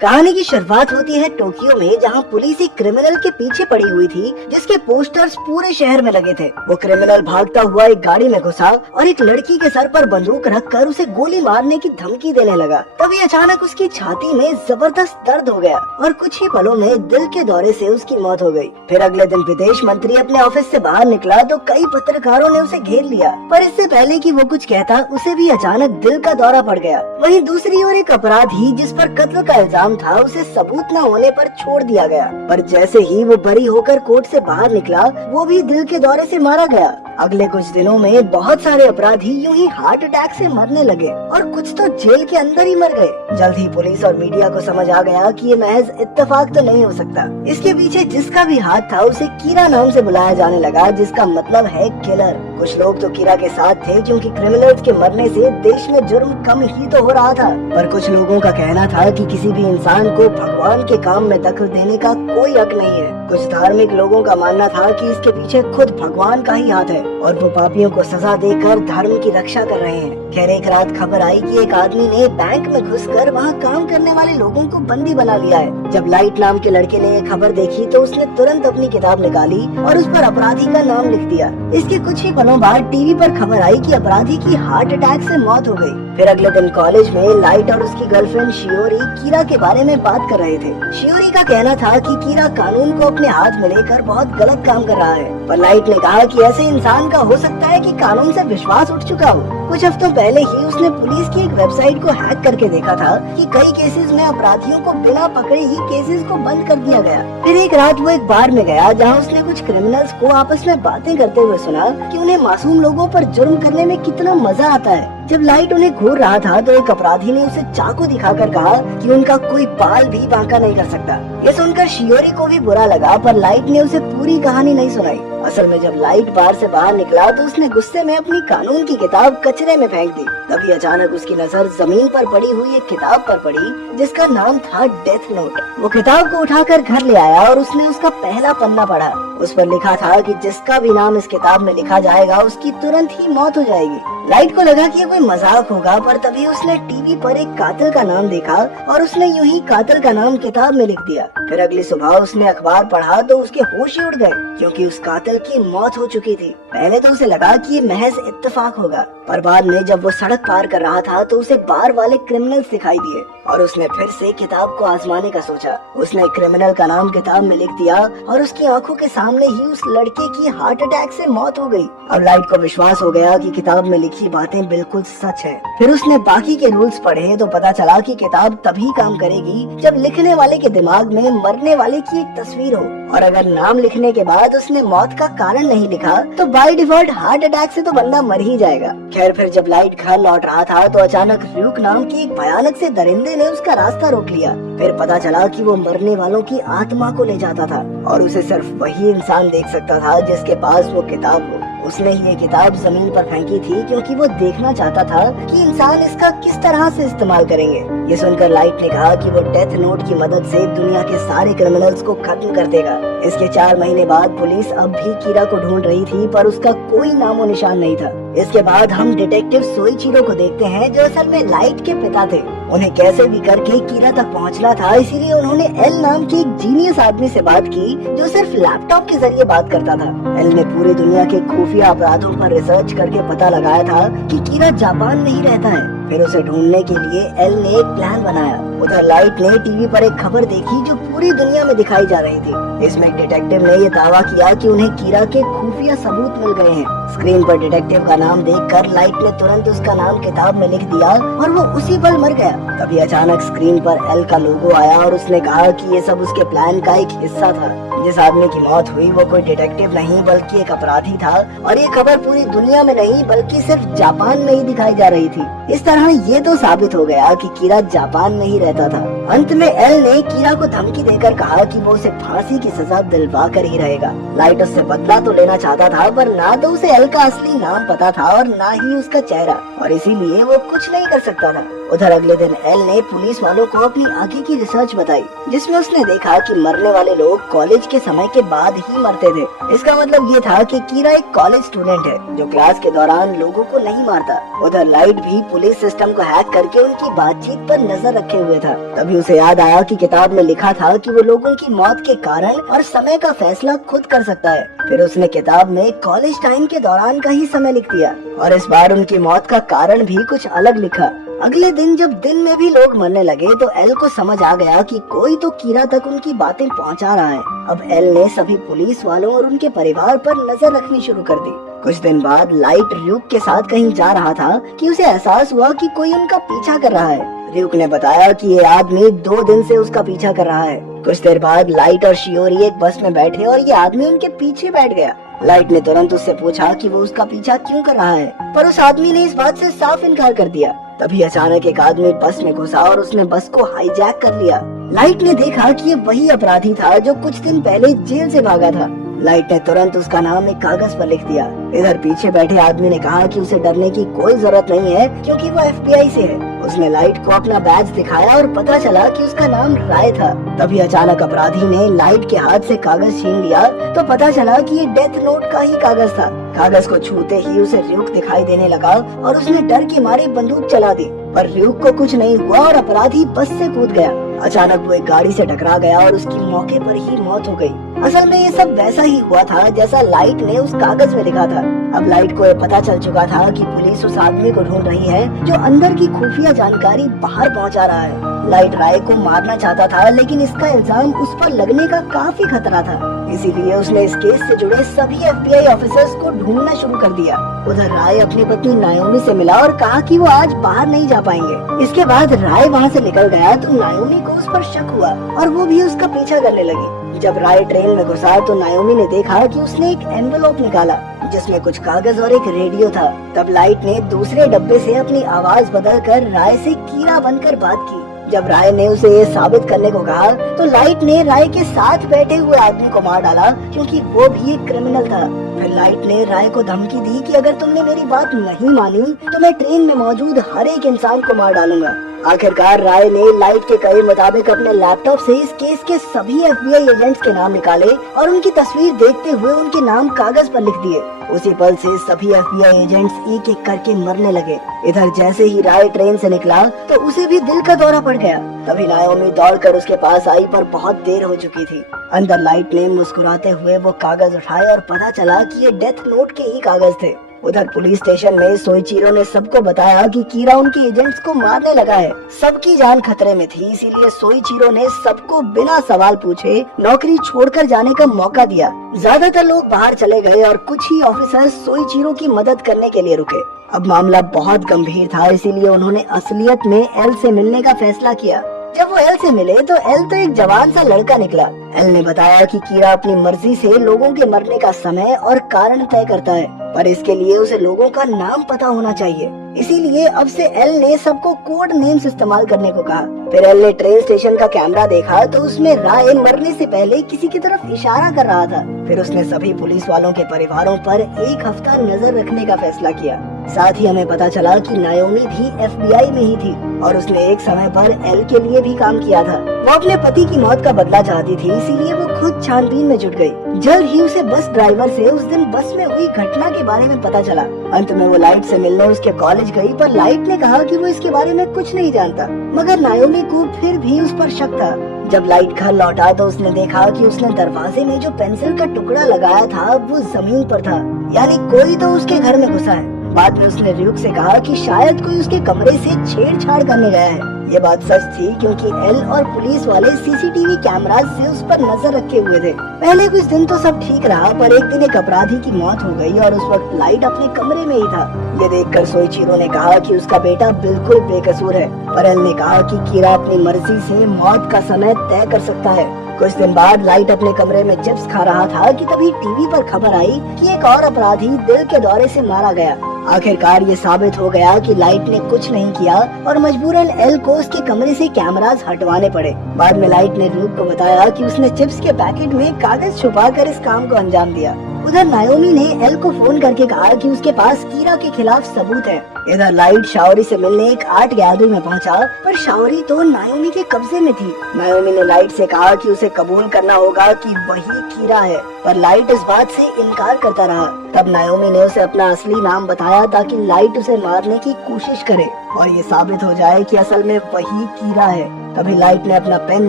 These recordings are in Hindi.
कहानी की शुरुआत होती है टोक्यो में, जहां पुलिस एक क्रिमिनल के पीछे पड़ी हुई थी जिसके पोस्टर्स पूरे शहर में लगे थे। वो क्रिमिनल भागता हुआ एक गाड़ी में घुसा और एक लड़की के सर पर बंदूक रखकर उसे गोली मारने की धमकी देने लगा। तभी अचानक उसकी छाती में जबरदस्त दर्द हो गया और कुछ ही पलों में दिल के दौरे से उसकी मौत हो गई। फिर अगले दिन विदेश मंत्री अपने ऑफिस से बाहर निकला तो कई पत्रकारों ने उसे घेर लिया, पर इससे पहले कि वो कुछ कहता उसे भी अचानक दिल का दौरा पड़ गया। वहीं दूसरी ओर एक अपराधी जिस पर कत्ल का इल्जाम था, उसे सबूत न होने पर छोड़ दिया गया, पर जैसे ही वो बरी होकर कोर्ट से बाहर निकला वो भी दिल के दौरे से मारा गया। अगले कुछ दिनों में बहुत सारे अपराधी यूं ही हार्ट अटैक से मरने लगे और कुछ तो जेल के अंदर ही मर गए। जल्द ही पुलिस और मीडिया को समझ आ गया कि ये महज इत्तेफाक तो नहीं हो सकता। इसके पीछे जिसका भी हाथ था उसे कीरा नाम से बुलाया जाने लगा, जिसका मतलब है किलर। कुछ लोग तो कीरा के साथ थे क्योंकि क्रिमिनल्स के मरने से देश में जुर्म कम ही तो हो रहा था, पर कुछ लोगों का कहना था कि किसी भी इंसान को भगवान के काम में दखल देने का कोई हक नहीं है। कुछ धार्मिक लोगों का मानना था कि इसके पीछे खुद भगवान का ही हाथ है और वो पापियों को सजा देकर धर्म की रक्षा कर रहे हैं। खैर, एक रात खबर आई कि एक आदमी ने बैंक में घुसकर वहां काम करने वाले लोगों को बंदी बना लिया है। जब लाइट नाम के लड़के ने ये खबर देखी तो उसने तुरंत अपनी किताब निकाली और उस पर अपराधी का नाम लिख दिया। इसके कुछ ही पलों बाद टीवी पर खबर आई कि अपराधी की हार्ट अटैक से मौत हो गई। फिर अगले दिन कॉलेज में लाइट और उसकी गर्लफ्रेंड शियोरी कीरा के बारे में बात कर रहे थे। शियोरी का कहना था कि कीरा कानून को अपने हाथ में लेकर बहुत गलत काम कर रहा है, पर लाइट ने कहा कि ऐसे इंसान का हो सकता है कि कानून से विश्वास उठ चुका हो। कुछ हफ्तों पहले ही उसने पुलिस की एक वेबसाइट को हैक करके देखा था कि कई केसेस में अपराधियों को बिना पकड़े ही केसेस को बंद कर दिया गया। फिर एक रात वो एक बार में गया जहां उसने कुछ क्रिमिनल्स को आपस में बातें करते हुए सुना कि उन्हें मासूम लोगों पर जुर्म करने में कितना मजा आता है। जब लाइट उन्हें घूर रहा था तो एक अपराधी ने उसे चाकू दिखाकर कहा कि उनका कोई बाल भी बांका नहीं कर सकता। ये सुनकर शियोरी को भी बुरा लगा, पर लाइट ने उसे पूरी कहानी नहीं सुनाई। असल में जब लाइट बार से बाहर निकला तो उसने गुस्से में अपनी कानून की किताब कचरे में फेंक दी। तभी अचानक उसकी नजर जमीन पर पड़ी हुई एक किताब पर पड़ी जिसका नाम था डेथ नोट। वो किताब को उठाकर घर ले आया और उसने उसका पहला पन्ना पढ़ा। उस पर लिखा था कि जिसका भी नाम इस किताब में लिखा जाएगा उसकी तुरंत ही मौत हो जाएगी। लाइट को लगा कि ये कोई मजाक होगा, पर तभी उसने टीवी पर एक कातिल का नाम देखा और उसने यूं ही कातिल का नाम किताब में लिख दिया। फिर अगली सुबह उसने अखबार पढ़ा तो उसके होश ही उड़ गए क्योंकि उस कातिल की मौत हो चुकी थी। पहले तो उसे लगा कि ये महज इत्तेफाक होगा, पर बाद में जब वो सड़क पार कर रहा था तो उसे बार वाले क्रिमिनल्स दिखाई दिए और उसने फिर से किताब को आजमाने का सोचा। उसने क्रिमिनल का नाम किताब में लिख दिया और उसकी आंखों के सामने ही उस लड़के की हार्ट अटैक से मौत हो गई। अब लाइट को विश्वास हो गया कि किताब में लिखी बातें बिल्कुल सच है। फिर उसने बाकी के रूल्स पढ़े तो पता चला कि किताब तभी काम करेगी जब लिखने वाले के दिमाग में मरने वाले की एक तस्वीर हो, और अगर नाम लिखने के बाद उसने मौत का कारण नहीं लिखा तो बाय डिफॉल्ट हार्ट अटैक से तो बंदा मर ही जाएगा। खैर, फिर जब लाइट घर लौट रहा था तो अचानक र्यूक नाम की एक भयानक से दरिंदे ने उसका रास्ता रोक लिया। फिर पता चला कि वो मरने वालों की आत्मा को ले जाता था और उसे सिर्फ वही इंसान देख सकता था जिसके पास वो किताब हो। उसने ये किताब जमीन पर फेंकी थी क्योंकि वो देखना चाहता था कि इंसान इसका किस तरह से इस्तेमाल करेंगे। ये सुनकर लाइट ने कहा कि वो डेथ नोट की मदद से दुनिया के सारे क्रिमिनल्स को खत्म कर देगा। इसके 4 महीने बाद पुलिस अब भी कीरा को ढूंढ रही थी, पर उसका कोई नामो निशान नहीं था। इसके बाद हम डिटेक्टिव सोइचिरो को देखते हैं जो असल में लाइट के पिता थे। उन्हें कैसे भी करके कीरा तक पहुंचना था, इसीलिए उन्होंने एल नाम के एक जीनियस आदमी से बात की जो सिर्फ लैपटॉप के जरिए बात करता था। एल ने पूरी दुनिया के खुफिया अपराधों पर रिसर्च करके पता लगाया था कि कीरा जापान में ही रहता है। फिर उसे ढूंढने के लिए एल ने एक प्लान बनाया। उधर लाइट ने टीवी पर एक खबर देखी जो पूरी दुनिया में दिखाई जा रही थी। इसमें डिटेक्टिव ने ये दावा किया कि उन्हें कीरा के खुफिया सबूत मिल गए हैं। स्क्रीन पर डिटेक्टिव का नाम देखकर लाइट ने तुरंत उसका नाम किताब में लिख दिया और वो उसी पल मर गया। तभी अचानक स्क्रीन पर एल का लोगो आया और उसने कहा कि ये सब उसके प्लान का एक हिस्सा था। जिस आदमी की मौत हुई वो कोई डिटेक्टिव नहीं बल्कि एक अपराधी था और ये खबर पूरी दुनिया में नहीं बल्कि सिर्फ जापान में ही दिखाई जा रही थी। इस तरह ये तो साबित हो गया कि कीरा जापान में ही रहता था। अंत में एल ने कीरा को धमकी देकर कहा कि वो उसे फांसी की सजा दिलवा कर ही रहेगा। लाइट उससे बदला तो लेना चाहता था, पर ना तो उसे एल का असली नाम पता था और ना ही उसका चेहरा, और इसीलिए वो कुछ नहीं कर सकता था। उधर अगले दिन एल ने पुलिस वालों को अपनी आगे की रिसर्च बताई, जिसमें उसने देखा कि मरने वाले लोग कॉलेज के समय के बाद ही मरते थे। इसका मतलब ये था कि कीरा एक कॉलेज स्टूडेंट है जो क्लास के दौरान लोगों को नहीं मारता। उधर लाइट भी पुलिस सिस्टम को हैक करके उनकी बातचीत पर नजर रखे हुए था। तभी उसे याद आया कि किताब में लिखा था कि वो लोगों की मौत के कारण और समय का फैसला खुद कर सकता है। फिर उसने किताब में कॉलेज टाइम के दौरान का ही समय लिख दिया और इस बार उनकी मौत का कारण भी कुछ अलग लिखा। अगले दिन जब दिन में भी लोग मरने लगे तो एल को समझ आ गया कि कोई तो कीरा तक उनकी बातें पहुंचा रहा है। अब एल ने सभी पुलिस वालों और उनके परिवार पर नजर रखनी शुरू कर दी। कुछ दिन बाद लाइट र्यूक के साथ कहीं जा रहा था कि उसे एहसास हुआ कि कोई उनका पीछा कर रहा है। र्यूक ने बताया कि ये आदमी 2 दिन से उसका पीछा कर रहा है। कुछ देर बाद लाइट और शियोरी एक बस में बैठे और ये आदमी उनके पीछे बैठ गया। लाइट ने तुरंत उससे पूछा कि वो उसका पीछा क्यों कर रहा है, पर उस आदमी ने इस बात से साफ इनकार कर दिया। तभी अचानक एक आदमी बस में घुसा और उसने बस को हाईजैक कर लिया। लाइट ने देखा कि ये वही अपराधी था जो कुछ दिन पहले जेल से भागा था। लाइट ने तुरंत उसका नाम एक कागज पर लिख दिया। इधर पीछे बैठे आदमी ने कहा कि उसे डरने की कोई जरूरत नहीं है क्योंकि वो FBI से है। उसने लाइट को अपना बैज दिखाया और पता चला कि उसका नाम राय था। तभी अचानक अपराधी ने लाइट के हाथ से कागज छीन लिया तो पता चला कि ये डेथ नोट का ही कागज था। कागज को छूते ही उसे र्यूक दिखाई देने लगा और उसने डर के मारे बंदूक चला दी, पर र्यूक को कुछ नहीं हुआ और अपराधी बस से कूद गया। अचानक वो एक गाड़ी से टकरा गया और उसकी मौके पर ही मौत हो गई। असल में ये सब वैसा ही हुआ था जैसा लाइट ने उस कागज में लिखा था। अब लाइट को ये पता चल चुका था कि पुलिस उस आदमी को ढूंढ रही है जो अंदर की खुफिया जानकारी बाहर पहुंचा रहा है। लाइट राय को मारना चाहता था, लेकिन इसका इल्जाम उस पर लगने का काफी खतरा था, इसीलिए उसने इस केस से जुड़े सभी FBI ऑफिसर्स को ढूंढना शुरू कर दिया। उधर राय अपनी पत्नी नायोमी से मिला और कहा कि वो आज बाहर नहीं जा पाएंगे। इसके बाद राय वहाँ से निकल गया तो नायोमी को उस पर शक हुआ और वो भी उसका पीछा करने लगी। जब राय ट्रेन में घुसा तो नायोमी ने देखा कि उसने एक एनवेलोप निकाला जिसमें कुछ कागज और एक रेडियो था। तब लाइट ने दूसरे डब्बे से अपनी आवाज बदलकर राय से कीरा बनकर बात की। जब राय ने उसे ये साबित करने को कहा तो लाइट ने राय के साथ बैठे हुए आदमी को मार डाला क्योंकि वो भी एक क्रिमिनल था। फिर लाइट ने राय को धमकी दी कि अगर तुमने मेरी बात नहीं मानी तो मैं ट्रेन में मौजूद हर एक इंसान को मार डालूंगा। आखिरकार राय ने लाइट के कहे मुताबिक अपने लैपटॉप से इस केस के सभी FBI एजेंट्स के नाम निकाले और उनकी तस्वीर देखते हुए उनके नाम कागज पर लिख दिए। उसी पल से सभी FBI एजेंट्स एक एक करके मरने लगे। इधर जैसे ही राय ट्रेन से निकला तो उसे भी दिल का दौरा पड़ गया। तभी नायोमी दौड़कर उसके पास आई, पर बहुत देर हो चुकी थी। अंदर लाइट ने मुस्कुराते हुए वो कागज उठाए और पता चला कि ये डेथ नोट के ही कागज थे। उधर पुलिस स्टेशन में सोइचिरो ने सबको बताया कि कीरा उनके एजेंट्स को मारने लगा है। सबकी जान खतरे में थी, इसीलिए सोइचिरो ने सबको बिना सवाल पूछे नौकरी छोड़कर जाने का मौका दिया। ज्यादातर लोग बाहर चले गए और कुछ ही ऑफिसर सोइचिरो की मदद करने के लिए रुके। अब मामला बहुत गंभीर था, इसीलिए उन्होंने असलियत में एल से मिलने का फैसला किया। जब वो एल से मिले तो एल तो एक जवान सा लड़का निकला। एल ने बताया कि कीरा अपनी मर्जी से लोगों के मरने का समय और कारण तय करता है, पर इसके लिए उसे लोगों का नाम पता होना चाहिए। इसीलिए अब से एल ने सबको कोड नेम्स इस्तेमाल करने को कहा। फिर एल ने ट्रेन स्टेशन का कैमरा देखा तो उसमें राय मरने से पहले किसी की तरफ इशारा कर रहा था। फिर उसने सभी पुलिस वालों के परिवारों पर एक हफ्ता नजर रखने का फैसला किया। साथ ही हमें पता चला कि नायोमी भी FBI में ही थी और उसने एक समय पर एल के लिए भी काम किया था। वो अपने पति की मौत का बदला चाहती थी, इसीलिए वो खुद छानबीन में जुट गई। जल्द ही उसे बस ड्राइवर से उस दिन बस में हुई घटना के बारे में पता चला। अंत में वो लाइट से मिलने उसके कॉलेज गई, पर लाइट ने कहा कि वो इसके बारे में कुछ नहीं जानता, मगर नायोमी को फिर भी उस पर शक था। जब लाइट घर लौटा तो उसने देखा कि उसने दरवाजे में जो पेंसिल का टुकड़ा लगाया था वो जमीन पर था, यानी कोई तो उसके घर में घुसा है। बाद में उसने र्यूक से कहा कि शायद कोई उसके कमरे से छेड़छाड़ करने गया है। ये बात सच थी क्योंकि एल और पुलिस वाले CCTV कैमरास से उस पर नजर रखे हुए थे। पहले कुछ दिन तो सब ठीक रहा, पर एक दिन एक अपराधी की मौत हो गई और उस वक्त लाइट अपने कमरे में ही था। ये देखकर सोइचिरो ने कहा कि उसका बेटा बिल्कुल बेकसूर है, पर एल ने कहा कि कीरा अपनी मर्जी से मौत का समय तय कर सकता है। कुछ दिन बाद लाइट अपने कमरे में चिप्स खा रहा था कि तभी टीवी पर खबर आई कि एक और अपराधी दिल के दौरे से मारा गया। आखिरकार ये साबित हो गया कि लाइट ने कुछ नहीं किया और मजबूरन एल को उसके कमरे से कैमरास हटवाने पड़े। बाद में लाइट ने र्यूक को बताया कि उसने चिप्स के पैकेट में कागज छुपाकर इस काम को अंजाम दिया। उधर नायोमी ने एल को फोन करके कहा कि उसके पास कीरा के खिलाफ सबूत है। इधर लाइट शाओरी से मिलने एक आर्ट गैलरी में पहुंचा, पर शाओरी तो नायोमी के कब्जे में थी। नायोमी ने लाइट से कहा कि उसे कबूल करना होगा कि वही कीरा है, पर लाइट इस बात से इनकार करता रहा। तब नायोमी ने उसे अपना असली नाम बताया ताकि लाइट उसे मारने की कोशिश करे और ये साबित हो जाए कि असल में वही कीरा है। तभी लाइट ने अपना पेन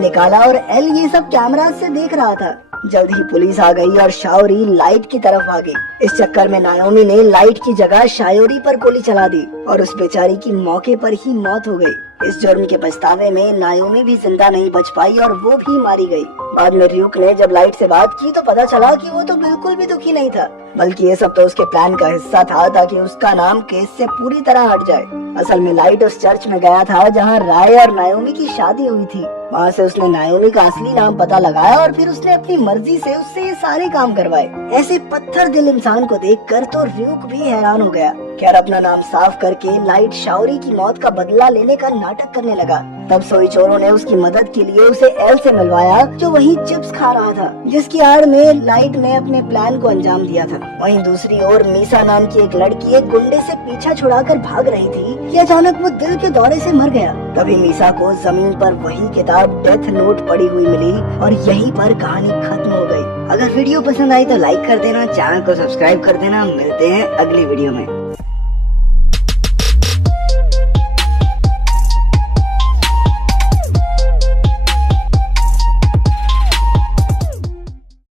निकाला और एल ये सब कैमरा से देख रहा था। जल्द ही पुलिस आ गई और शाओरी लाइट की तरफ आ गई। इस चक्कर में नायोमी ने लाइट की जगह शाओरी पर गोली चला दी और उस बेचारी की मौके पर ही मौत हो गई। इस जुर्म के पछतावे में नायोमी भी जिंदा नहीं बच पाई और वो भी मारी गई। बाद में रियुक ने जब लाइट से बात की तो पता चला कि वो तो बिल्कुल भी दुखी नहीं था, बल्कि ये सब तो उसके प्लान का हिस्सा था ताकि उसका नाम केस से पूरी तरह हट जाए। असल में लाइट उस चर्च में गया था जहाँ राय और नायोमी की शादी हुई थी। वहाँ से उसने नायोमी का असली नाम पता लगाया और फिर उसने अपनी मर्जी से उससे ये सारे काम करवाए। ऐसे पत्थर दिल इंसान को देखकर तो रियुक भी हैरान हो गया। खैर अपना नाम साफ करके लाइट शाओरी की मौत का बदला लेने का नाटक करने लगा। तब सोई चोरों ने उसकी मदद के लिए उसे एल से मिलवाया जो वहीं चिप्स खा रहा था, जिसकी आड़ में लाइट ने अपने प्लान को अंजाम दिया था। वहीं दूसरी ओर मीसा नाम की एक लड़की एक गुंडे से पीछा छुड़ाकर भाग रही थी कि अचानक वो दिल के दौरे से मर गया। तभी मीसा को जमीन पर वही किताब डेथ नोट पड़ी हुई मिली और यहीं पर कहानी खत्म हो गई। अगर वीडियो पसंद आई तो लाइक कर देना, चैनल को सब्सक्राइब कर देना। मिलते हैं अगली वीडियो में।